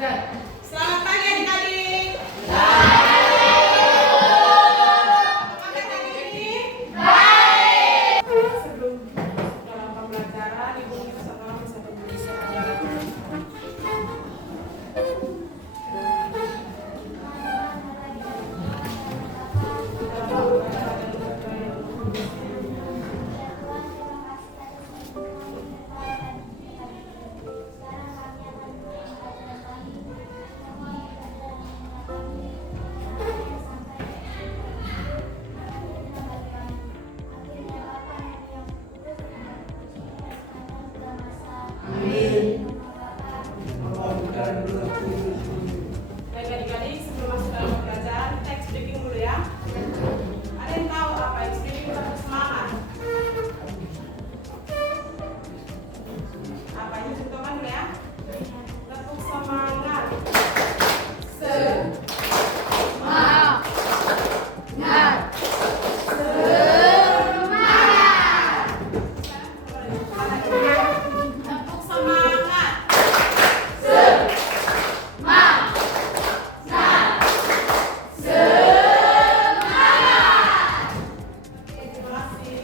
Selamat pagi adik-adik. Apa kabar hari ini? Baik. Sebelum dalam pembelajaran, Ibu minta sama bisa berbicara. Baik adik-adik, sebelum masuk dalam pembelajaran, kita explaining dulu ya. Ada yang tahu apa explaining tepuk semangat? Apa ini contohkan dulu ya? Tepuk semangat. Tepuk semangat. Terima kasih.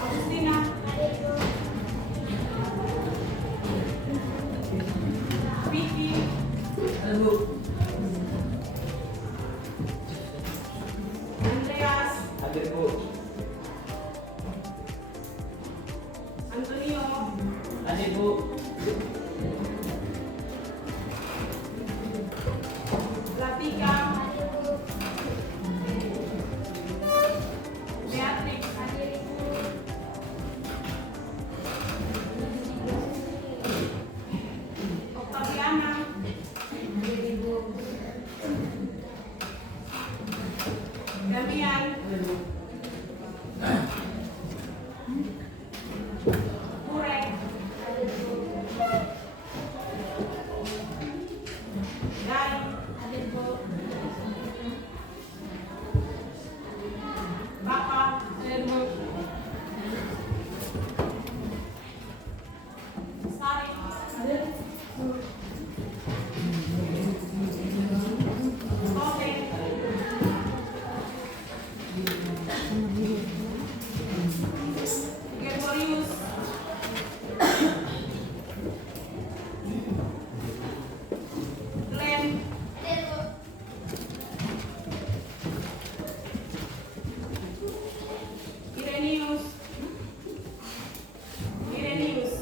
Agustina. Vicky. Andreas. Antonio. Latika. Beatrix. Octaviana. Damian. Murek. Dai. Bapak. Sari. Oke. Gregorius. Glenn. Irenius.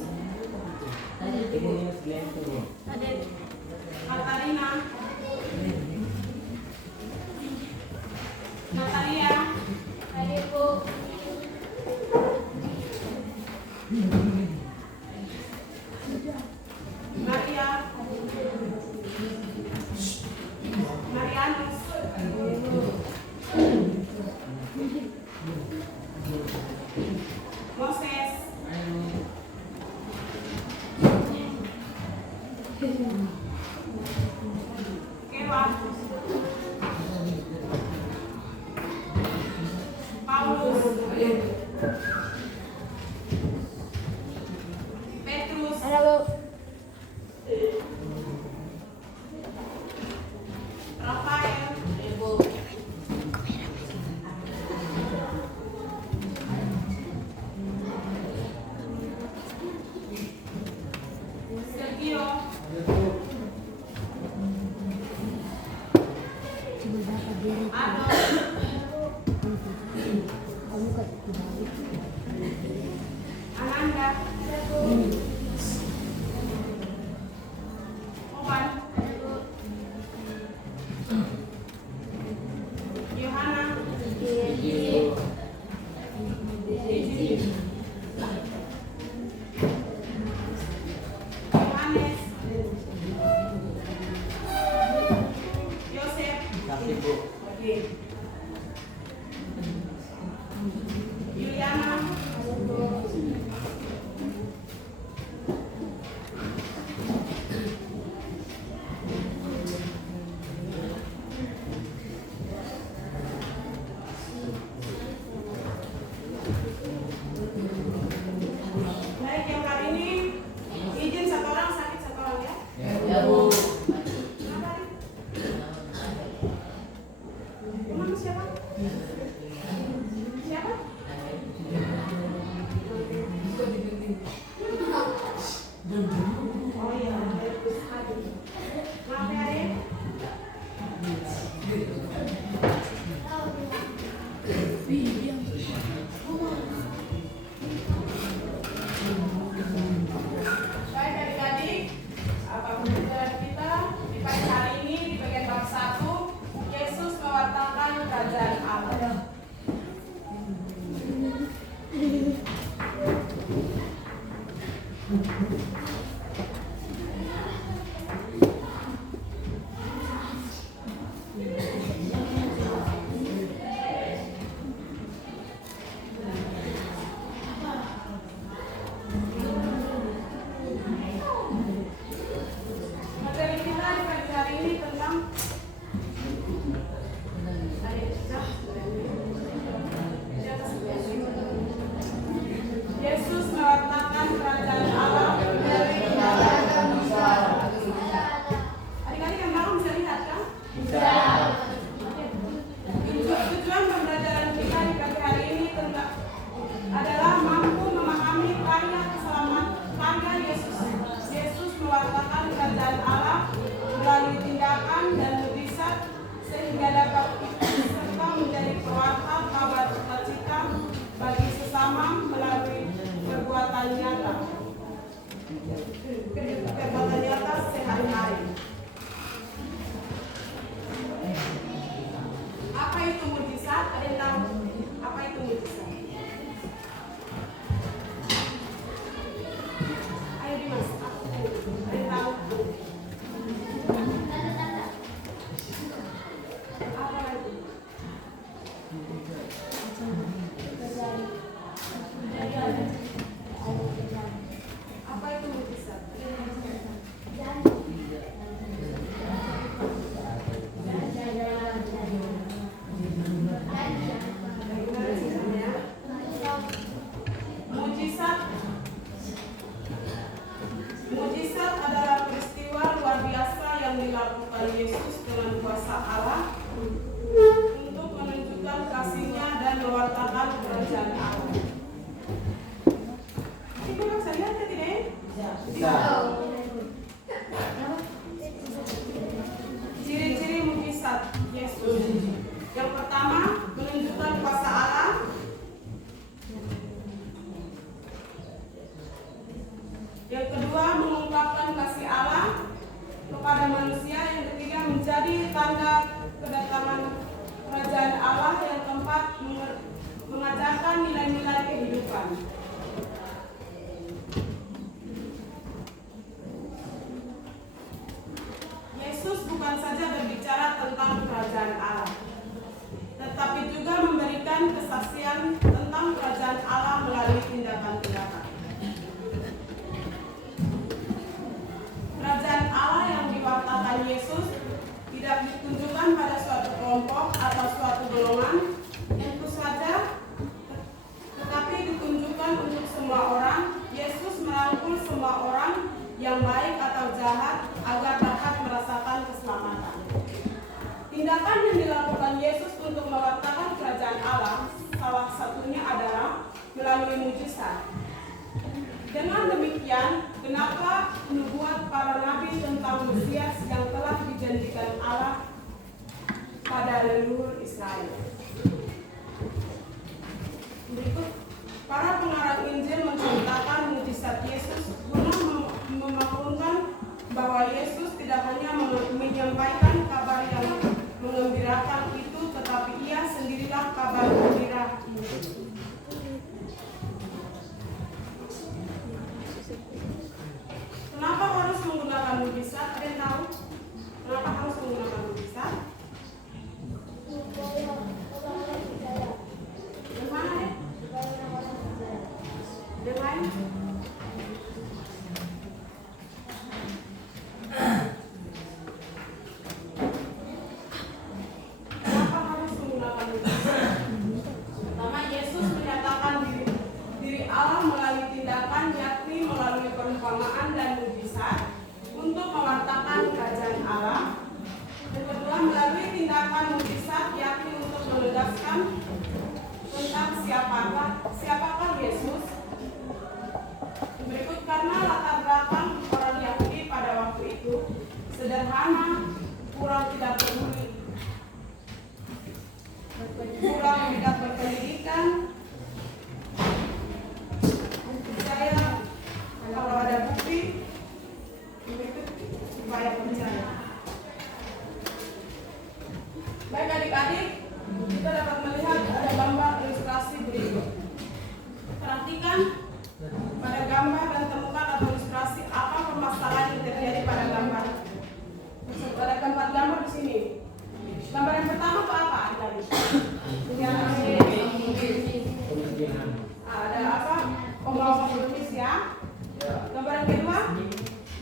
Katarina. Natalia. Maria. Marianus. Moses. Kewa. Ananda, Oman, Yohana, Yohanes, Yosef, Juliana, baik yang kali ini izin satu orang sakit satu orang ya. Ya, Bu. Kenapa nih? Emang siapa? Siapa? Oh iya, maaf ya Arin. Baik adik-adik, pembelajaran kita di pagi hari ini di bagian bab 1, Yesus mewartakan kerajaan Allah. Materi kita di pagi hari ini tentang Yesus mewartakan kerajaan Allah dari kedatangan Musa. Adik-adik yang baru bisa lihat kan? Bisa. Tujuan pembelajaran kita di pagi hari ini tentang adalah mampu memahami karya Yesus. Yesus mewartakan kerajaan Allah melalui tindakan dan mujizat sehingga dapat serta menjadi pewarta kabar sukacita bagi sesama melalui perbuatan nyata sehari-hari. Apa itu mujizat? Ada yang tahu apa itu mujizat? Ayo Dimas, ada yang tahu? Apa itu? Apa itu mujizat? Mujizat adalah peristiwa luar biasa yang dilakukan Yesus dengan kuasa Allah untuk menunjukkan kasih-Nya dan mewartakan kerajaan Allah. Ibu bisa lihat ya tidak? Bisa. Ciri-ciri mujizat Yesus. Yang pertama, menunjukkan kuasa Allah. Yang kedua, mengungkapkan kasih Allah kepada manusia. Yang ketiga, menjadi tanda kedatangan kerajaan Allah. Yang keempat, mengajarkan nilai-nilai kehidupan. Yesus bukan saja berbicara tentang kerajaan Allah, tetapi juga memberikan kesaksian tentang kerajaan Allah melalui tindakan-tindakan. Kerajaan Allah yang diwartakan Yesus tidak ditunjukkan pada suatu kelompok atau suatu golongan tentu saja, tetapi ditunjukkan untuk semua orang. Yesus merangkul semua orang yang baik atau jahat agar dapat merasakan keselamatan. Tindakan yang dilakukan Yesus untuk mewartakan kerajaan Allah salah satunya adalah melalui mujizat. Dengan demikian, kenapa nubuat para nabi tentang Mesias yang telah dijanjikan Allah pada leluhur Yesaya. Berikut, para pengarang Injil menceritakan mukjizat Yesus guna memaklumkan bahwa Yesus tidak hanya menyampaikan kabar yang menggembirakan itu, tetapi ia sendirilah kabar gembira itu. Kenapa harus menggunakan mukjizat? Ada yang tahu? Kenapa harus menggunakan mukjizat? Yang mana ya? Yang lain? Kenapa harus menggunakan mukjizat? Pertama, Yesus menyatakan diri Allah melalui tindakan, yakni melalui perumpamaan dan mukjizat untuk mewartakan kerajaan Allah. Yang kedua, melalui tindakan mukjizat, yakni untuk menegaskan tentang siapakah Yesus. Berikut, karena latar belakang orang Yahudi pada waktu itu sederhana, kurang tidak berpendidikan, percaya kalau ada bukti, berikut supaya percaya. Baik adik-adik, kita dapat melihat ada gambar ilustrasi berikut. Perhatikan pada gambar dan temukan atau ilustrasi apa permasalahan yang terjadi pada gambar. Ada gambar di sini. Gambar yang pertama itu apa? Ada apa? Pembawa pengemis ya. Gambar yang kedua?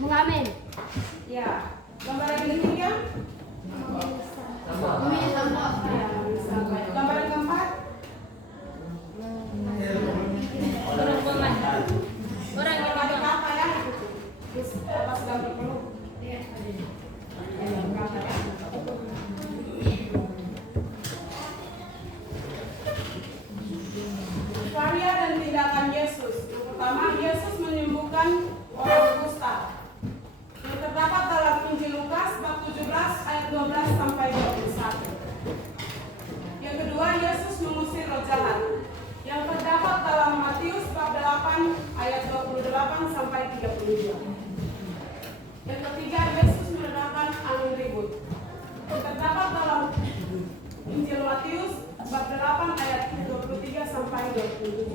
Mengamen. Ya. Gambar yang ketiga? Gambar yang keempat? Orang yang ada apa ya? Apa sedang berpeluh? Karya dan tindakan Yesus. Yang pertama, Yesus menyembuhkan orang kusta. Yang terdapat dalam Injil Lukas bab 17 ayat 12 sampai 21. Yang kedua, Yesus mengusir roh jahat. Yang terdapat dalam Matius bab 8 ayat 28 sampai 32. Yang ketiga, Yesus meredakan angin ribut. Yang terdapat dalam Injil Matius bab 8 ayat 23 sampai 27.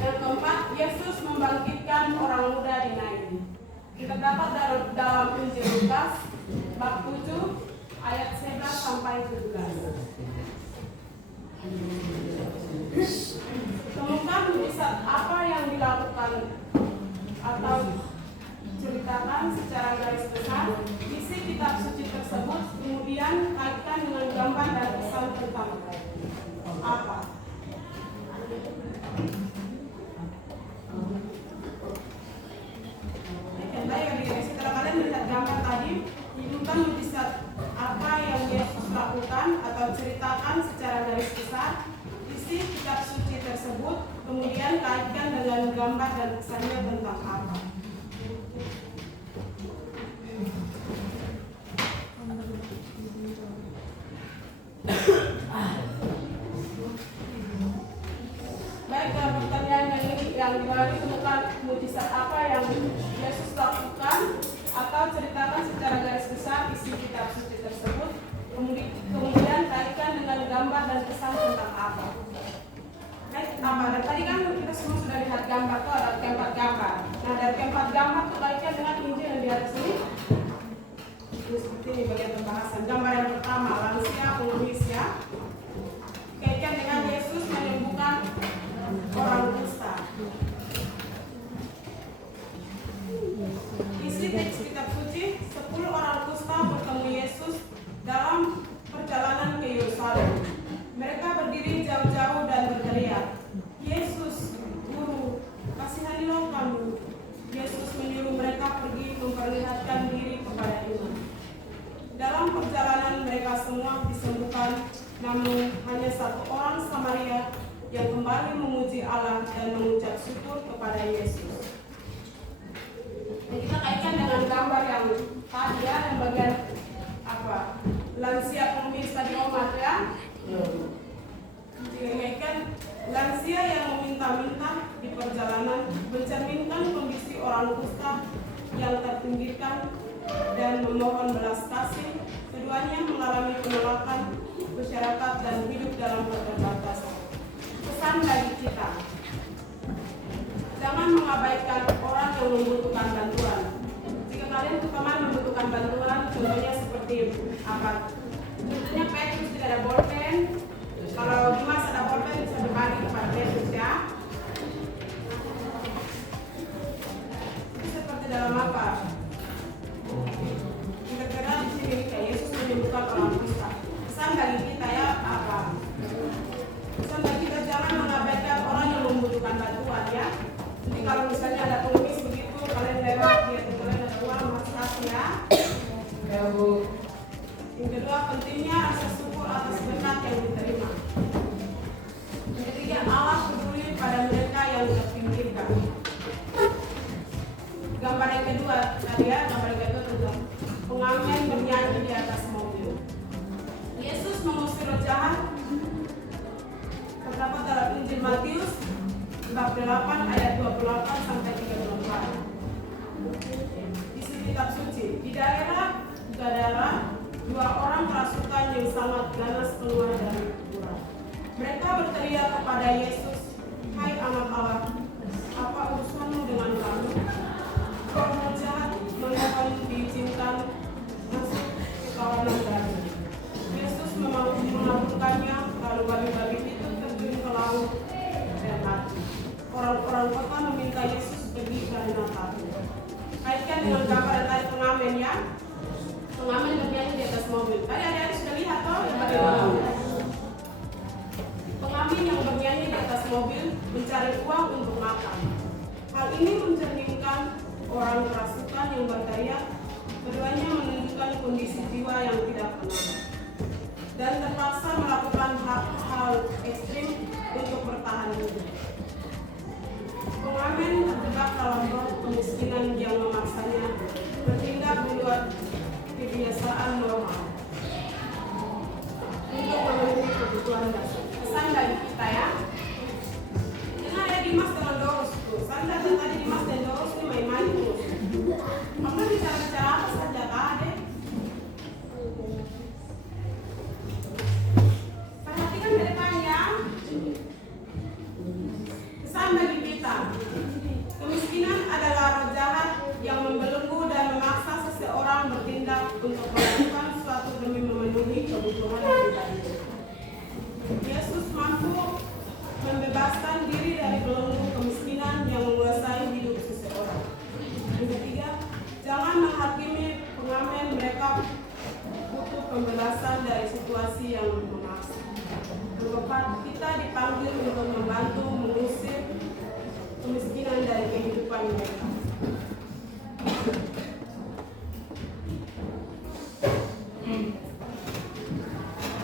Yang keempat, Yesus membangkitkan orang muda di Nain. Terdapat dalam Injil Lukas bab 7 ayat 11 sampai 17. Temukan mukjizat apa yang dilakukan atau ceritakan secara garis besar isi kitab suci tersebut, kemudian kaitkan dengan gambar dan pesan tentang apa. Baik, setelah kalian melihat gambar tadi, tentukan mukjizat apa yang Yesus lakukan atau ceritakan secara garis besar isi kitab suci tersebut, kemudian kaitkan dengan gambar dan pesannya tentang apa. Baik, pertanyaan yang dibagi, temukan mukjizat apa yang Yesus lakukan atau ceritakan secara garis besar isi kitab suci tersebut, kemudian kaitkan dengan gambar dan pesan tentang apa. Baik, apa? Dan tadi kan kita semua sudah lihat gambar tuh, ada keempat gambar. Nah, dari keempat gambar tuh kaitkan dengan Injil yang di atas ini. Ini seperti ini bagian pembahasan. Gambar yang pertama, lansia pengemis ya. Kaitkan dengan Yesus menyembuhkan orang kusta. Isi teks kitab suci, 10 orang kusta bertemu Yesus dalam perjalanan ke Yerusalem. Mereka berdiri jauh-jauh dan berteriak, "Yesus, Guru, kasihanilah kami." Yesus menyuruh mereka pergi memperlihatkan diri kepada imam. Dalam perjalanan mereka semua disembuhkan, namun hanya satu orang Samaria yang kembali memuji Allah dan mengucap syukur kepada Yesus. Dan kita kaitkan dengan gambar yang tadi ya, yang bagian apa? lansia pemirsa di umat ya. Diingatkan lansia yang meminta-minta di perjalanan mencerminkan kondisi orang kusta yang terpinggirkan dan memohon belas kasih. Keduanya mengalami penolakan masyarakat dan hidup dalam keterbatasan. Pesan bagi kita: jangan mengabaikan orang yang membutuhkan bantuan. Jika kalian teman membutuhkan bantuan, contohnya seperti apa? Contohnya Petrus tidak ada bolpen. Kalau Dimas ada bolpen bisa berbagi kepada Petrus ya. Itu seperti dalam apa? Kira-kira di sini kayak Yesus menyembuhkan orang kusta. Pesan bagi kita ya apa? Pesan bagi kita, jangan mengabaikan orang yang membutuhkan bantuan ya. Jadi kalau misalnya ada pengemis begitu, kalian lewat, dia kalian ada uang, masih kasih ya. Yang kedua, pentingnya rasa syukur atas berkat yang diterima. Yang ketiga, Allah peduli pada mereka yang terpinggirkan. Gambar yang kedua tadi ya, gambar yang kedua tentang pengamen bernyanyi di atas mobil. Yesus mengusir roh jahat. Terdapat dalam Injil Matius bab 8 ayat 28 sampai 34. Di kitab suci, di daerah Gadara, dua orang kerasukan yang sangat ganas keluar dari kuburan. Mereka berteriak kepada Yesus, "Hai Anak Allah, apa urusanmu dengan kami? Roh jahat memohon diizinkan masuk ke kawanan kami." Yesus mengabulkannya, lalu babi-babi itu terjun ke laut dan mati. Orang-orang kota meminta Yesus pergi karena takut. Kaitkan dengan gambar yang tadi pengamen ya. Pengamen bernyanyi di atas mobil. Tadi adik-adik sudah lihat toh yang bagaimana? Pengamen yang bernyanyi di atas mobil mencari uang untuk makan. Hal ini mencerminkan orang kerasukan yang berteriak. Keduanya menunjukkan kondisi jiwa yang tidak tenang dan terpaksa melakukan hal ekstrim untuk bertahan hidup. Pengamen terjebak dalam roh kemiskinan yang memaksanya bertindak di luar kebiasaan normal untuk memenuhi kebutuhan dasar. Pesan bagi kita ya. Jangan ada Dimas dengan Doros tuh. Saya tadi Dimas dan Doros ini main-main terus. Maka bicara-bicara apa saja kak? Perhatikan ke depan ya. Pesan bagi kita: kemiskinan adalah roh jahat yang membelenggu dan memaksa seseorang bertindak untuk melakukan sesuatu demi memenuhi kebutuhan pribadi. Yesus mampu membebaskan diri dari belenggu kemiskinan yang menguasai hidup seseorang. Yang ketiga, jangan menghakimi pengamen, mereka butuh pembebasan dari situasi yang memaksa. Yang keempat, kita dipanggil untuk membantu mengusir kemiskinan dari kehidupan mereka.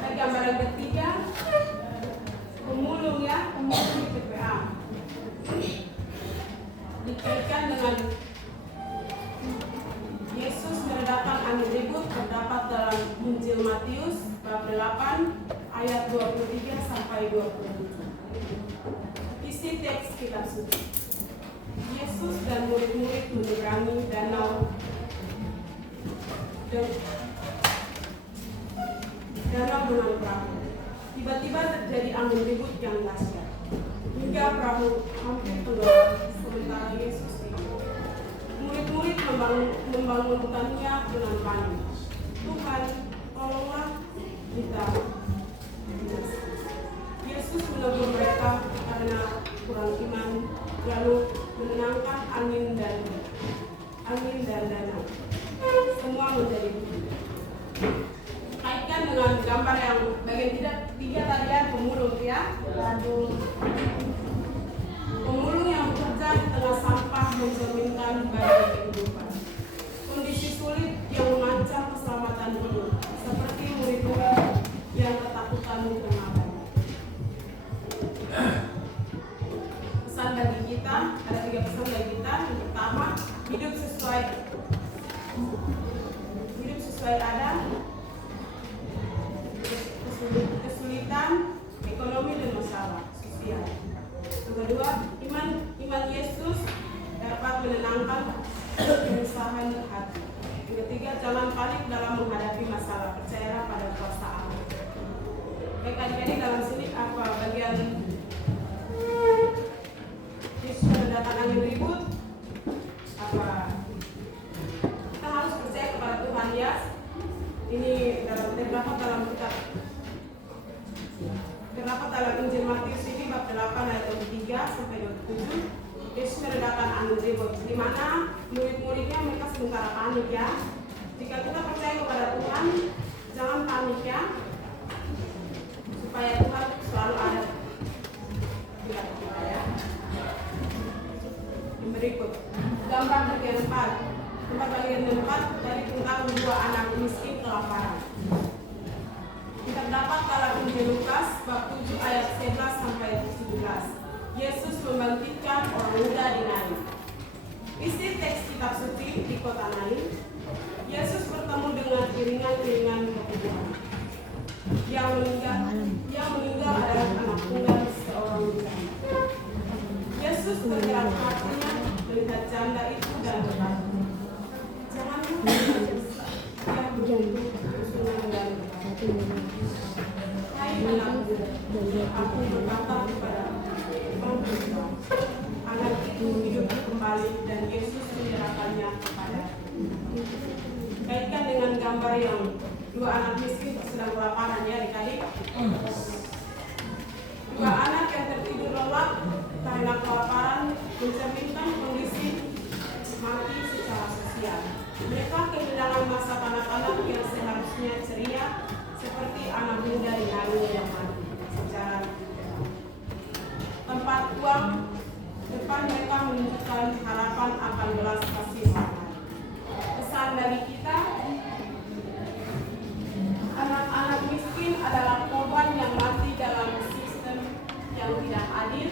Ada gambaran ketiga, pemulung ya, pemulung di TPA. Dikaitkan dengan Yesus meredakan angin ribut, terdapat dalam Injil Matius bab 8 ayat 23 sampai 27. Isi teks kitab suci. Yesus dan murid-murid menyeberangi danau dengan perahu. Tiba-tiba terjadi angin ribut yang dahsyat hingga perahu hampir tenggelam. Sementara Yesus tidur, murid-murid membangunkannya dengan panik. "Tuhan, tolonglah kita." Yesus menegur mereka karena kurang iman, lalu menenangkan angin dan danau. Semua menjadi hening. Kaitkan dengan gambar yang bagian tiga tadi ya, pemulung ya. Pemulung yang bekerja di tengah sampah mencerminkan badai kehidupan. Kondisi sulit yang mengancam keselamatan hidup, seperti murid-murid yang ketakutan menggunakan. Pesan bagi kita, ada 3 pesan bagi kita. Yang pertama, hidup sesuai ada. kedua, iman Yesus dapat menenangkan keresahan hati. Yang ketiga, jangan panik dalam menghadapi masalah, percayalah pada kuasa Allah. Baik adik-adik, dalam sini apa bagian Yesus mendatangkan angin ribut? Apa kita harus percaya kepada Tuhan ya? Ini terdapat dalam Injil Matius ini bab 8 ayat 23 sampai 27. Yesus meredakan angin ribut, di mana murid-muridnya mereka sementara panik ya. Jika kita percaya kepada Tuhan, jangan panik ya, supaya Tuhan selalu ada di hati kita ya. Yang berikut, gambar bagian 4. Gambar bagian 4 dari tentang dua anak miskin kelaparan. Terdapat dalam Injil Lukas bab 7 ayat 11 sampai 17. Yesus membangkitkan orang muda di Nain. Isi teks kitab suci di kota Nain. Yesus bertemu dengan iringan-iringan kekuburan. Yang meninggal adalah anak tunggal seorang muda. Yesus bergerak hatinya melihat janda itu dan berkata, jangan lupa yang begitu usungan dan berkata, hai anakku, aku berkata kepada anak itu hidup kembali dan Yesus menyerahkannya kepada. Kaitkan dengan gambar yang dua anak miskin sedang kelaparan ya adik-adik. Dua anak yang tertidur lelap karena kelaparan mencerminkan kondisi mati secara sosial. Mereka kehilangan masa kanak-kanak yang seharusnya ceria seperti anak muda di Nain yang mati secara tempat uang depan mereka menunjukkan harapan akan belas kasihan. Pesan dari kita, anak-anak miskin adalah korban yang mati dalam sistem yang tidak adil.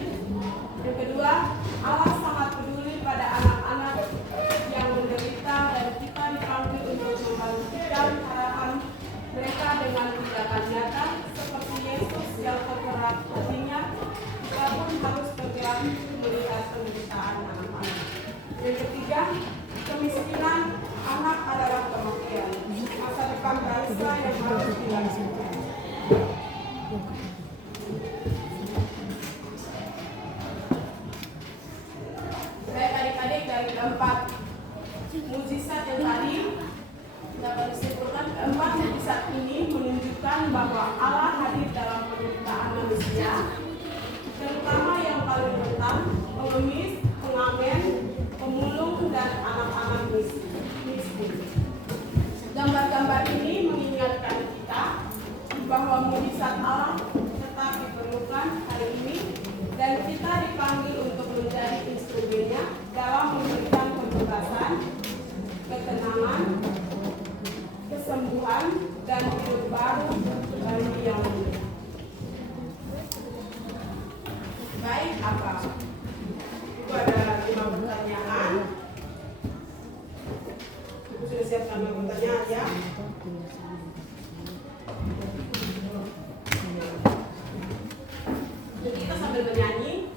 Yang kedua, Allah sangat peduli pada anak-anak yang menderita dan kita dipanggil untuk membangkitkan harapan mereka dengan tindakan nyata seperti Yesus yang tergerak hatinya. Kita pun harus bergerak melihat penderitaan anak-anak. Yang ketiga, kemiskinan anak adalah kematian. Masa depan bangsa yang harus dilakukan. Baik adik-adik, dari keempat mujizat yang tadi dapat disimpulkan, keempat mujizat ini menunjukkan bahwa Allah hadir dalam penderitaan manusia, terutama yang paling rentan, pengemis, pengamen, pemulung, dan anak-anak miskin. Gambar-gambar ini mengingatkan kita bahwa mujizat Allah tetap diperlukan hari ini dan kita dipanggil untuk menjadi instrumennya dalam memberikan kebebasan, ketenangan, kesembuhan, dan hidup baru bagi yang lain. Baik, apa? Itu ada 5 pertanyaan. Ibu sudah siapkan 5 pertanyaan ya. Jadi kita sambil bernyanyi.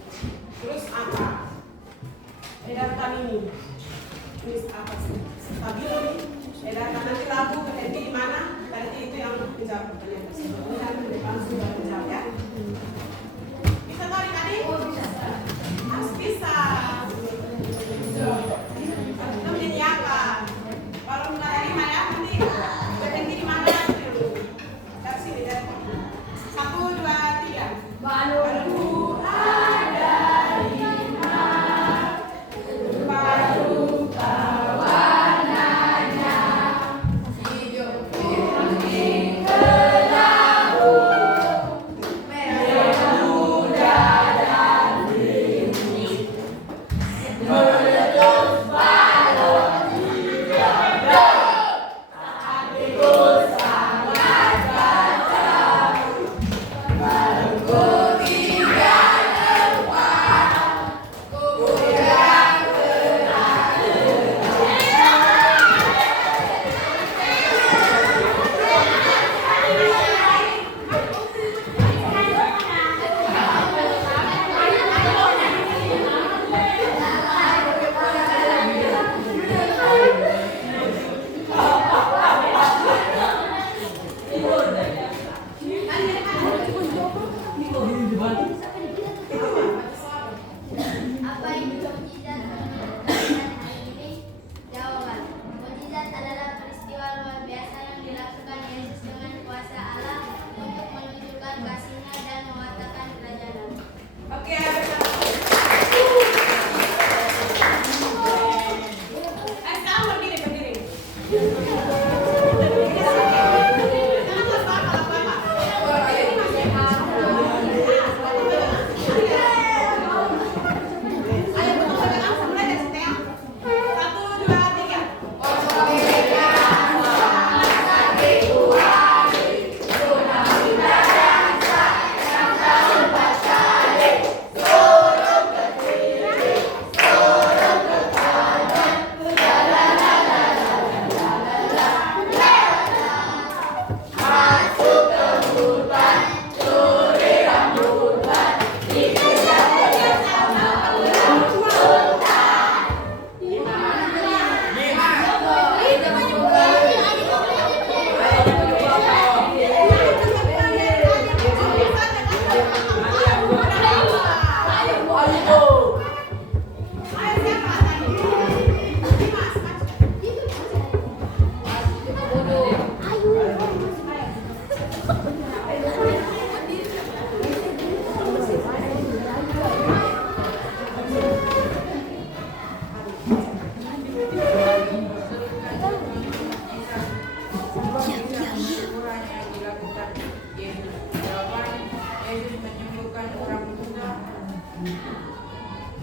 Apa itu mukjizat menurut hari ini? Jawaban: mukjizat adalah peristiwa luar biasa yang dilakukan Yesus dengan kuasa Allah untuk menunjukkan kasih-Nya dan mengatakan kerajaan. Oke. Sekarang berdiri.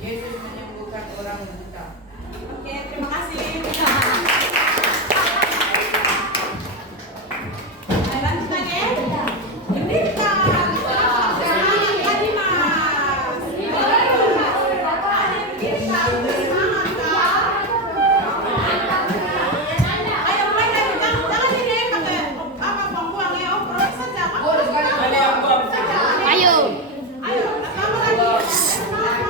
Yesus menyembuhkan orang buta. Oke, terima kasih. Lanjut lagi ya. Berdirikan. Semangat tadi, Mas. Berdirikan. Semangat, Kak. Ayo mulai dari jangan ini pakai apa pembuang ya, proses saja. Ayo. Ayo, tambah lagi. Semangat.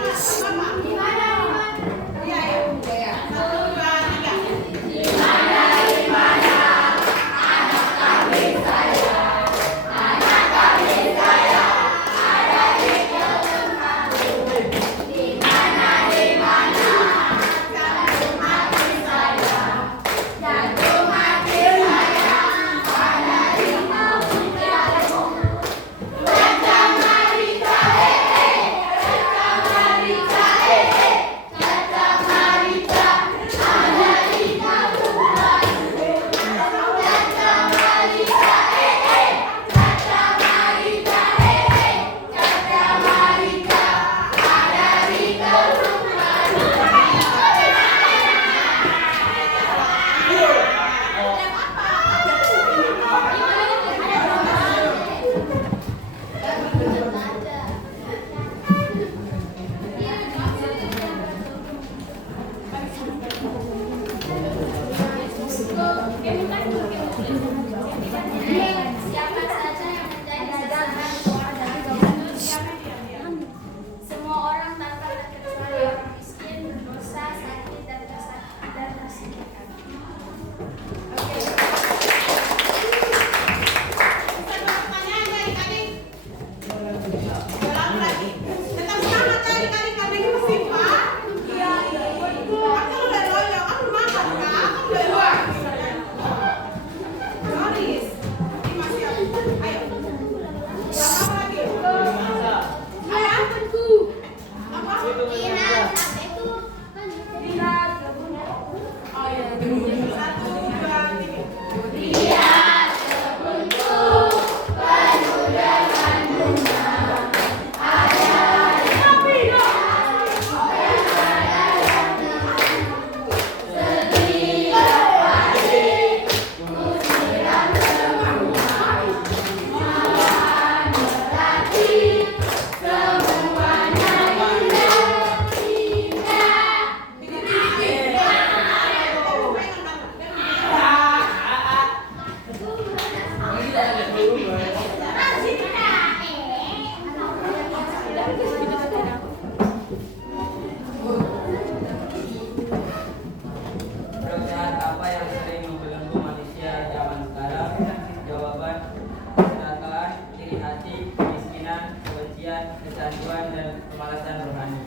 kemiskinan, kebencian, kecanduan, dan kemalasan rohani.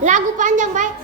Lagu panjang, baik.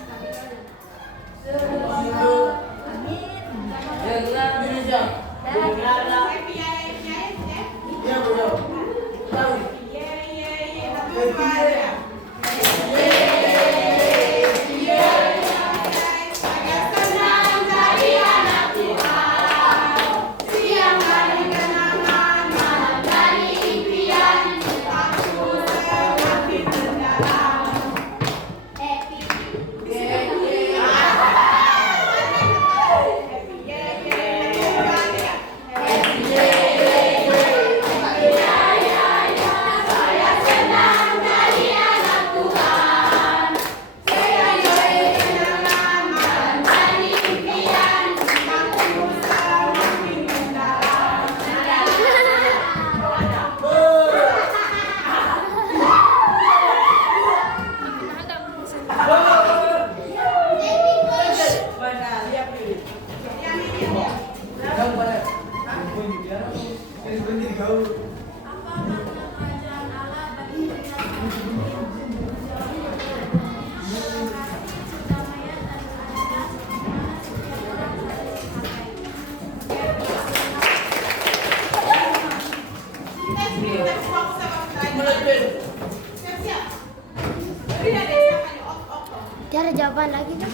Tiada jawaban lagi kan?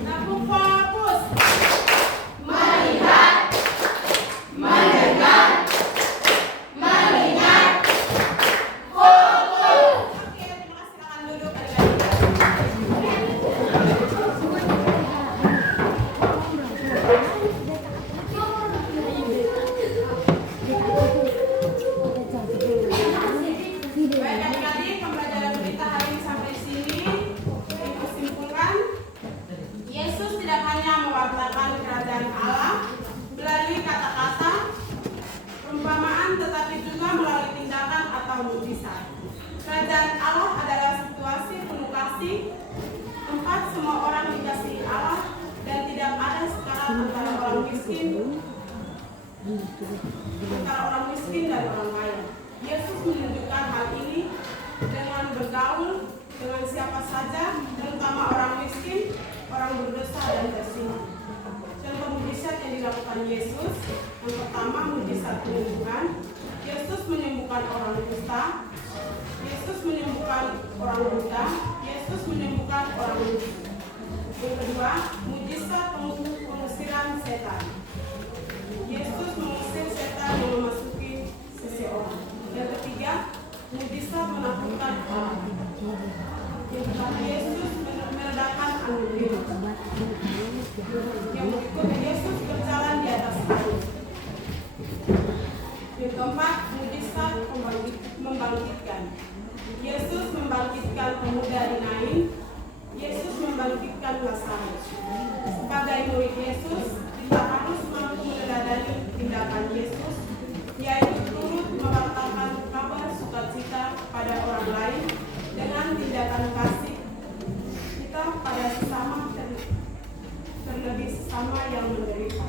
Tabung fokus. Melihat, mendengar, mengingat. Oke, terima kasih. Silakan duduk adik-adik. Baik adik-adik, pembelajaran berita hari ini sampai sini. Ibu simpulkan, Yesus tidak hanya mewartakan kerajaan Allah melalui kata-kata, perumpamaan, tetapi juga melalui tindakan atau mujizat. Kerajaan Allah adalah situasi penuh kasih, tempat semua orang dikasihi Allah dan tidak ada skala antara orang miskin dan orang kaya. Yesus menunjukkan hal ini dengan bergaul dengan siapa saja, terutama orang miskin, orang berdosa dan tersinggung. Contoh mujizat yang dilakukan Yesus, yang pertama mujizat penyembuhan. Yesus menyembuhkan orang kusta, Yesus menyembuhkan orang buta, Yesus menyembuhkan orang lumpuh. Yang kedua, mujizat pengusiran setan. Yesus mengusir setan yang memasuki seseorang. Yang ketiga, mujizat menakutkan orang. Yang keempat, Yesus meredakan angin ribut. Yang berikutnya, Yesus berjalan di atas air. Yang keempat, mujizat membangkitkan. Yesus membangkitkan pemuda Nain. Yesus membangkitkan Lazarus. Sebagai murid Yesus, kita harus mampu meneladani tindakan Yesus, yaitu turut mewartakan kabar sukacita pada orang lain dengan tindakan kasih kita pada sesama, terlebih sesama yang menderita.